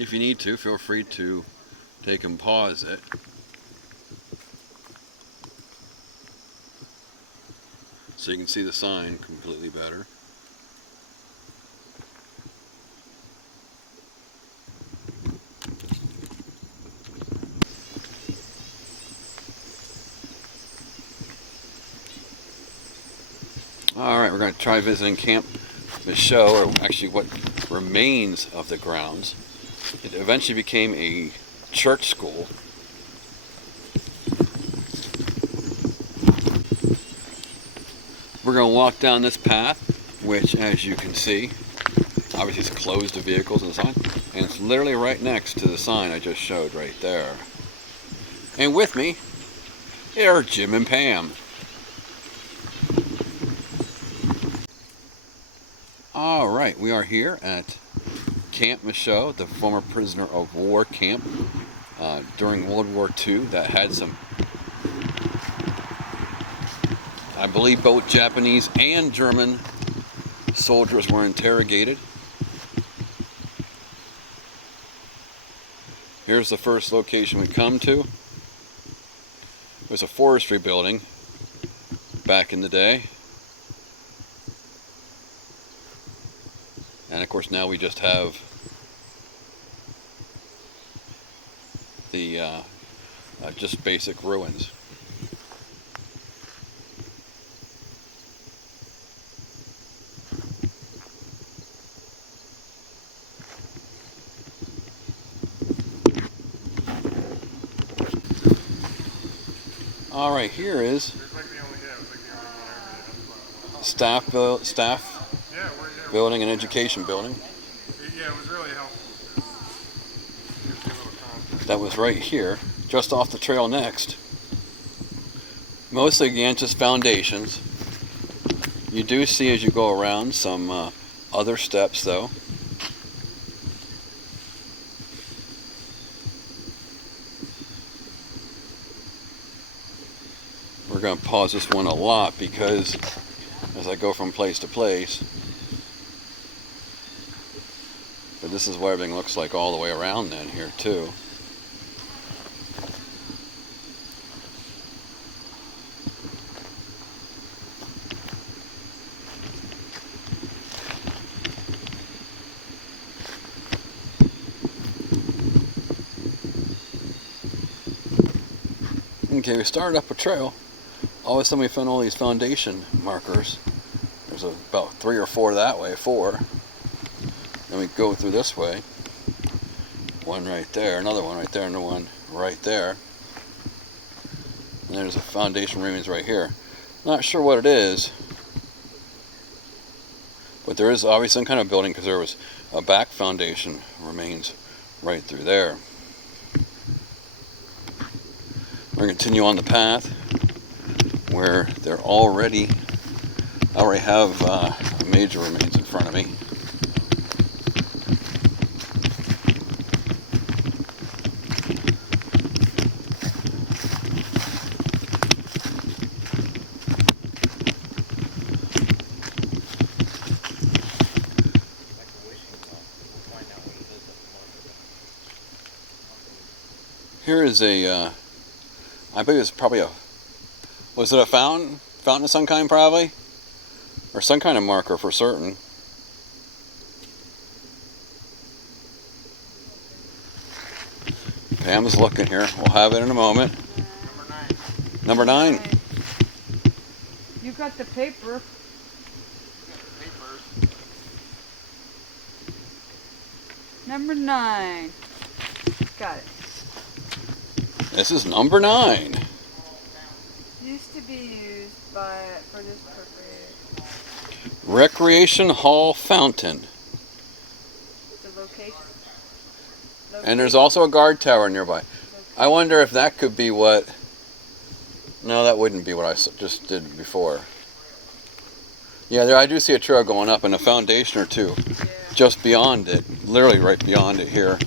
If you need to, feel free to take and pause it. So you can see the sign completely better. Alright, we're going to try visiting Camp Michaux, or actually what remains of the grounds. It eventually became a church school. We're going to walk down this path, which, as you can see, obviously it's closed to vehicles and the sign, and it's literally right next to the sign I just showed right there. And with me, here are Jim and Pam. Alright, we are here at Camp Michaux, the former prisoner of war camp during World War II that had some, I believe both Japanese and German soldiers were interrogated. Here's the first location we come to. It was a forestry building back in the day. And of course now we just have the just basic ruins. All right, here is staff building and education building. Yeah, it was really helpful. That was right here, just off the trail next. Mostly again just foundations. You do see as you go around some other steps though. We're going to pause this one a lot because as I go from place to place. But this is what everything looks like all the way around then here too. Okay, we started up a trail. All of a sudden we found all these foundation markers. There's about 3 or 4 that way, 4. Then we go through this way. One right there, another one right there, and one right there. And there's a foundation remains right here. Not sure what it is, but there is obviously some kind of building because there was a back foundation remains right through there. We're going to continue on the path where I already have major remains in front of me. Here is a, I believe it's probably was it a fountain? Fountain of some kind probably? Or some kind of marker for certain. Pam's looking here. We'll have it in a moment. Number 9. You got the paper. Number 9. Got it. This is number 9. Used to be used for this purpose. Recreation Hall Fountain. The location. And there's also a guard tower nearby. I wonder if that could be what... No, that wouldn't be what I just did before. Yeah, there I do see a trail going up and a foundation or two. Yeah. Just beyond it. Literally right beyond it here.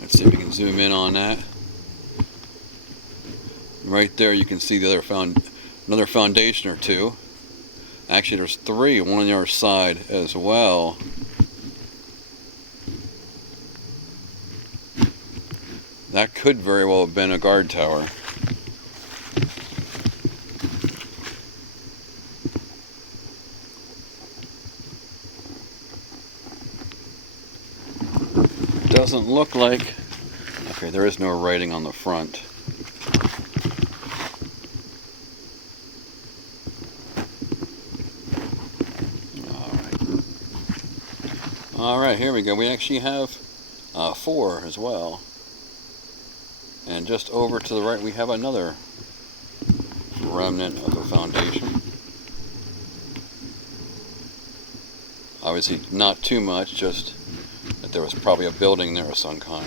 Let's see if we can zoom in on that. Right there you can see the other another foundation or two. Actually, there's 3 on the other side as well. That could very well have been a guard tower. Doesn't look like... Okay, there is no writing on the front. Alright, here we go. We actually have 4 as well. And just over to the right we have another remnant of a foundation. Obviously not too much, just that there was probably a building there of some kind.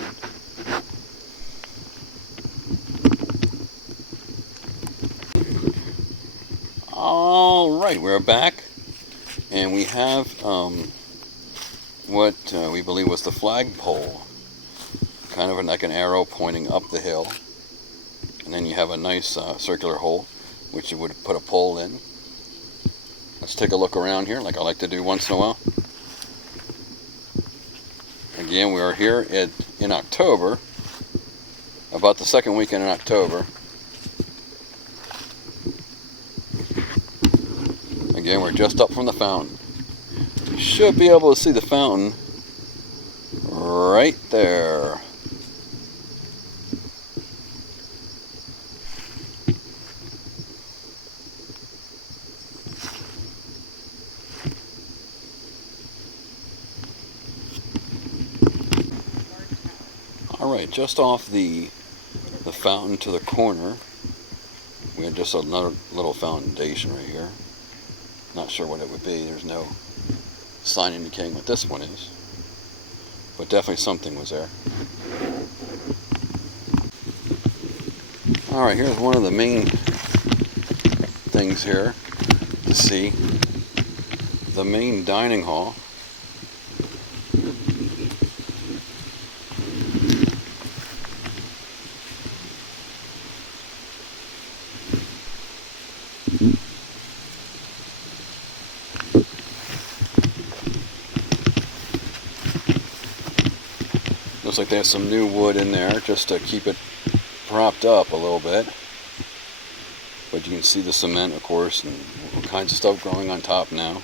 Alright, we're back. And we have what we believe was the flagpole. Kind of like an arrow pointing up the hill. And then you have a nice circular hole, which you would put a pole in. Let's take a look around here, like I like to do once in a while. Again, we are here in October, about the second weekend in October. Again, we're just up from the fountain. You should be able to see the fountain right there. Alright, just off the fountain to the corner, we had just another little foundation right here. Not sure what it would be. There's no sign indicating what this one is. But definitely something was there. Alright, here's one of the main things here to see. The main dining hall. Looks like they have some new wood in there just to keep it propped up a little bit. But you can see the cement, of course, and all kinds of stuff growing on top now.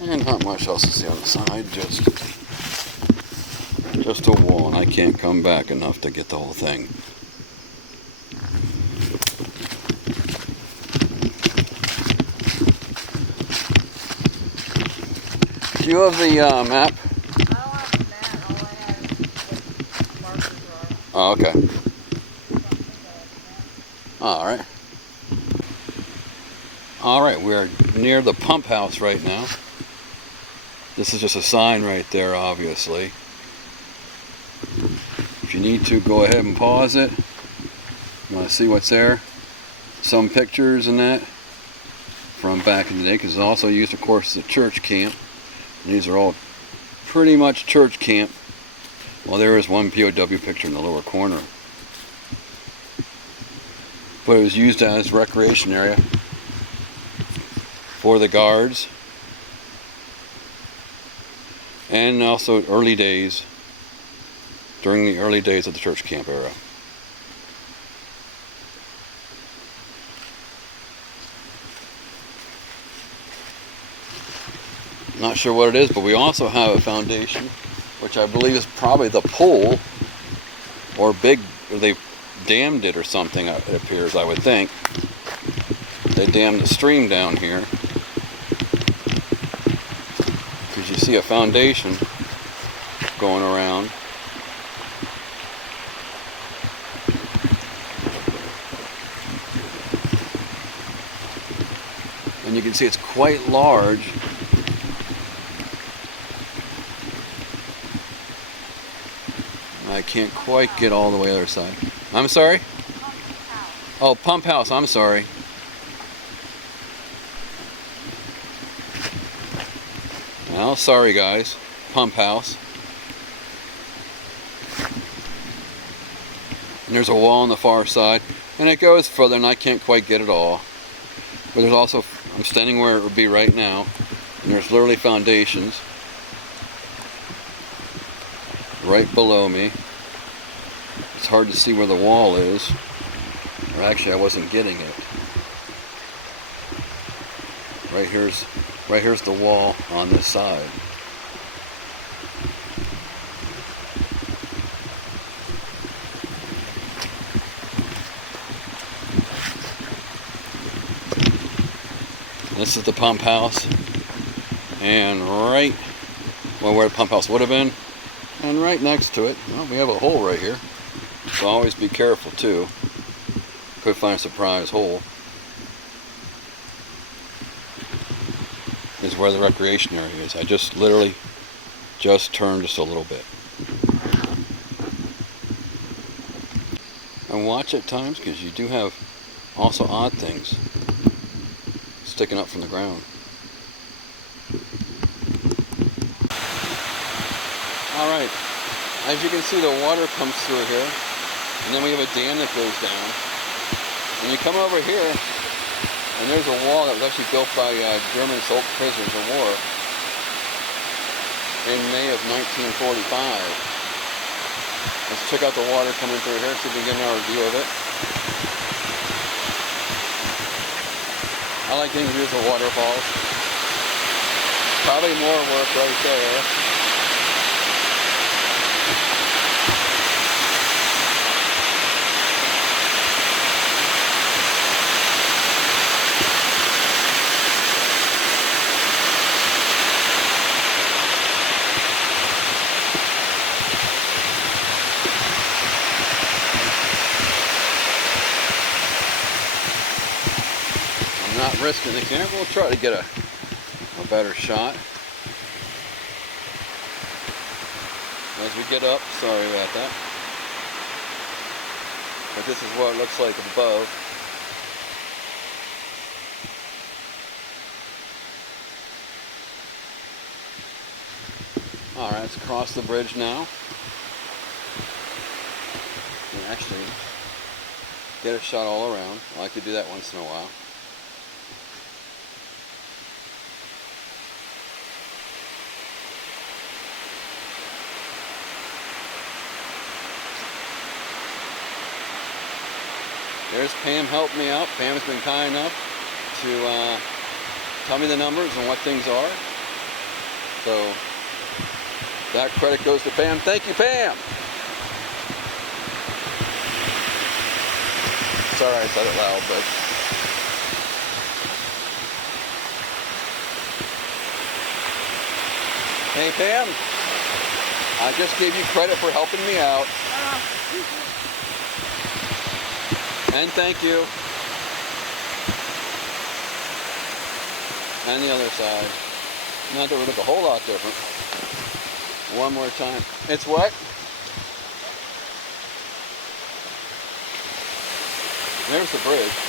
And not much else to see on the side, just a wall, and I can't come back enough to get the whole thing. Do you have the map? I don't have the map. All I have is what markers are. Oh, okay. I don't think I have Alright, we're near the pump house right now. This is just a sign right there, obviously. If you need to, go ahead and pause it. You want to see what's there? Some pictures and that from back in the day, because it's also used, of course, as a church camp. And these are all pretty much church camp. Well, there is one POW picture in the lower corner. But it was used as a recreation area for the guards. And also early days, during the early days of the church camp era. Not sure what it is, but we also have a foundation, which I believe is probably the pool, or they dammed it or something, it appears, I would think. They dammed the stream down here. You see a foundation going around. and you can see it's quite large. I can't quite get all the way to the other side. I'm sorry? Oh, pump house, I'm sorry. Well, sorry guys, pump house. And there's a wall on the far side, and it goes further, and I can't quite get it all. But there's also, I'm standing where it would be right now, and there's literally foundations right below me. It's hard to see where the wall is, or actually I wasn't getting it. Right here's the wall on this side. This is the pump house, and right, well, where the pump house would have been, and right next to it, well, we have a hole right here. So always be careful too. Could find a surprise hole. Is where the recreation area is. I just literally just turned just a little bit. And watch at times, because you do have also odd things sticking up from the ground. Alright, as you can see, the water comes through here, and then we have a dam that goes down. And you come over here, and there's a wall that was actually built by German prisoners of war in May of 1945. Let's check out the water coming through here, see if we can get another view of it. I like getting views of waterfalls. Probably more work right there. Not risking the camera. We'll try to get a better shot. As we get up, sorry about that. But this is what it looks like above. Alright, let's cross the bridge now. And actually get a shot all around. I like to do that once in a while. There's Pam helped me out. Pam's been kind enough to tell me the numbers and what things are. So that credit goes to Pam. Thank you, Pam. Sorry I said it loud, but hey Pam, I just gave you credit for helping me out. And thank you. And the other side. Not that it would look a whole lot different. One more time. It's what? There's the bridge.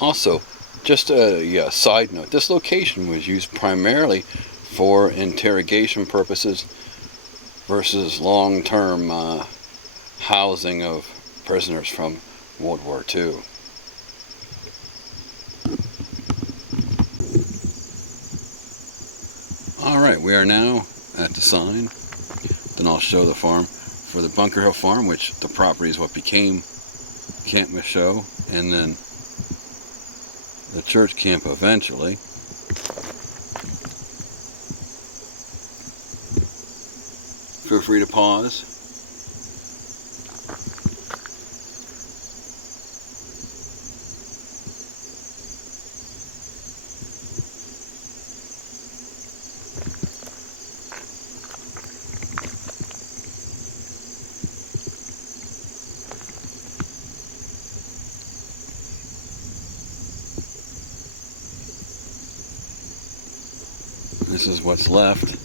Also, just a side note, this location was used primarily for interrogation purposes versus long-term housing of prisoners from World War II. Alright, we are now at the sign. Then I'll show the farm for the Bunker Hill Farm, which the property is what became Camp Michaux, and then the church camp eventually. Feel free to pause. This is what's left.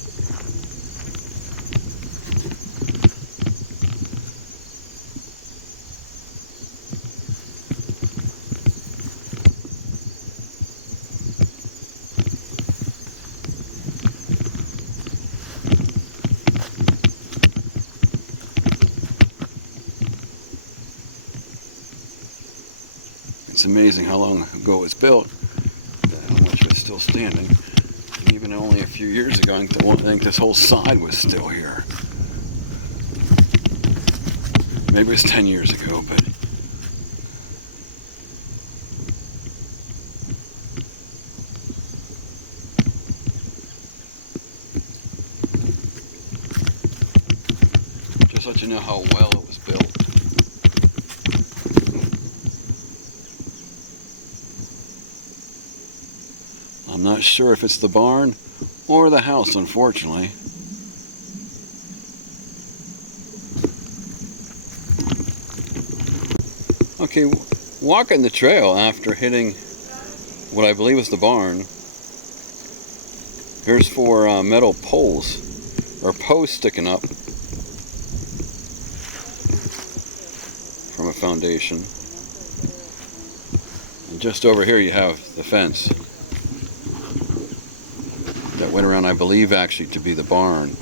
It's amazing how long ago it was built, how much of it's still standing. And even only a few years ago, I think this whole side was still here. Maybe it was 10 years ago, but just let you know how well it was built. I'm not sure if it's the barn or the house, unfortunately. Okay, walking the trail after hitting what I believe is the barn. Here's 4 metal poles, or posts sticking up from a foundation. And just over here you have the fence that went around, I believe, actually to be the barn.